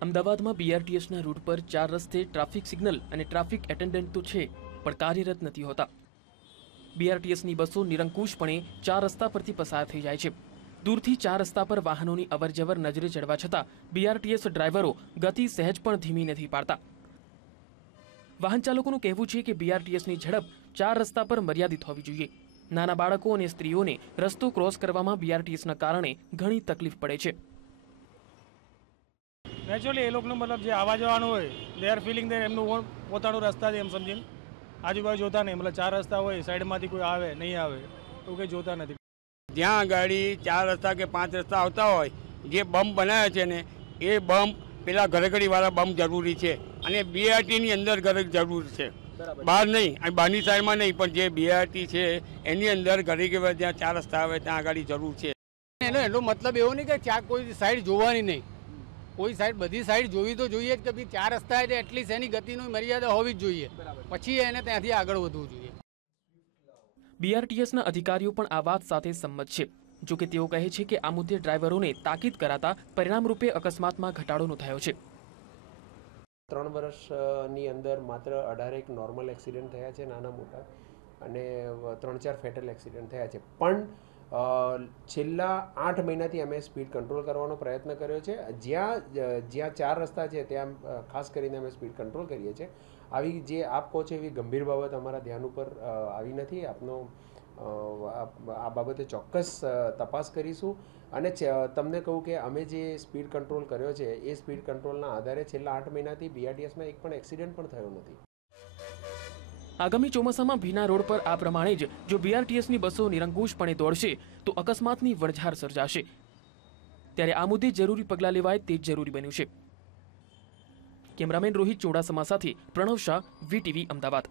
અમદાવાદમાં બીઆરટીએસના રૂટ પર ચાર રસ્તે ટ્રાફિક સિગ્નલ અને ટ્રાફિક એટેન્ડન્ટ તો છે, પણ કાર્યરત નથી હોતા. બીઆરટીએસની બસો નિરંકુશપણે ચાર રસ્તા પરથી પસાર થઈ જાય છે. દૂરથી ચાર રસ્તા પર વાહનોની અવરજવર નજરે ચડવા છતાં બીઆરટીએસ ડ્રાઈવરો ગતિ સહેજ પણ ધીમી નથી પાડતા. વાહન ચાલકોનું કહેવું છે કે બીઆરટીએસની ઝડપ ચાર રસ્તા પર મર્યાદિત હોવી જોઈએ. નાના બાળકો અને સ્ત્રીઓને રસ્તો ક્રોસ કરવામાં બીઆરટીએસના કારણે ઘણી તકલીફ પડે છે. નેચરલી એ લોકોનું મતલબ જે આવવા જવાનું હોય દે આર ફિલિંગ દે એમનું પોતાનું રસ્તા છે એમ સમજીને. આજુબાજુ જોતા નહીં મતલબ ચાર રસ્તા હોય સાઈડમાંથી કોઈ આવે નહીં આવે એવું કંઈ જોતા નથી. જ્યાં ગાડી ચાર રસ્તા કે પાંચ રસ્તા આવતા હોય જે બમ્પ બનાવ્યા છે ને એ બમ્પ પેલા ઘરઘડીવાળા બમ્પ જરૂરી છે અને બીઆરટીની અંદર ઘરે જરૂર છે. બહાર નહીં અને બહારની સાઈડમાં નહીં પણ જે બીઆરટી છે એની અંદર ઘરે જ્યાં ચાર રસ્તા આવે ત્યાં આગળ જરૂર છે. એનો એનો મતલબ એવો નહીં કે ચાર કોઈ સાઈડ જોવાની નહીં. કોઈ સાઈડ બધી સાઈડ જોવી તો જોઈએ જ કે ભાઈ ચાર રસ્તા એટલે એટલીસ્ટ એની ગતિની મર્યાદા હોવી જ જોઈએ. પછી એને ત્યાંથી આગળ વધવું જોઈએ. બીઆરટીએસના અધિકારીઓ પણ આ વાત સાથે સંમત છે. જો કે તેઓ કહે છે કે આ મુદ્દે ડ્રાઈવરોને તાકીદ કરાતા પરિણામરૂપે અકસ્માતમાં ઘટાડો નોંધાયો છે. ત્રણ વર્ષની અંદર માત્ર અઢારેક નોર્મલ એક્સિડન્ટ થયા છે નાના મોટા અને ત્રણ ચાર ફેટલ એક્સિડન્ટ થયા છે. પણ છેલ્લા આઠ મહિનાથી અમે સ્પીડ કંટ્રોલ કરવાનો પ્રયત્ન કર્યો છે. જ્યાં જ્યાં ચાર રસ્તા છે, ત્યાં ખાસ કરીને અમે સ્પીડ કંટ્રોલ કરીએ છીએ. આવી જે આપ કહો છો એવી ગંભીર બાબત અમારા ધ્યાન ઉપર આવી નથી. આપનો આ બાબતે ચોક્કસ તપાસ કરીશું. અને તમને કહું કે અમે જે સ્પીડ કંટ્રોલ કર્યો છે, એ સ્પીડ કંટ્રોલના આધારે છેલ્લા આઠ મહિનાથી બીઆરટીએસમાં એક પણ એક્સિડન્ટ પણ થયો નથી. આગામી ચોમાસામાં ભીના રોડ પર આ પ્રમાણે જ જો બીઆરટીએસની બસો નિરંકુશપણે દોડશે, તો અકસ્માતની વણઝાર સર્જાશે. ત્યારે આ મુદ્દે જરૂરી પગલાં લેવાય તે જ જરૂરી બન્યું છે. કેમેરામેન રોહિત ચોડાસમા સાથે પ્રણવ શાહ વીટીવી અમદાવાદ.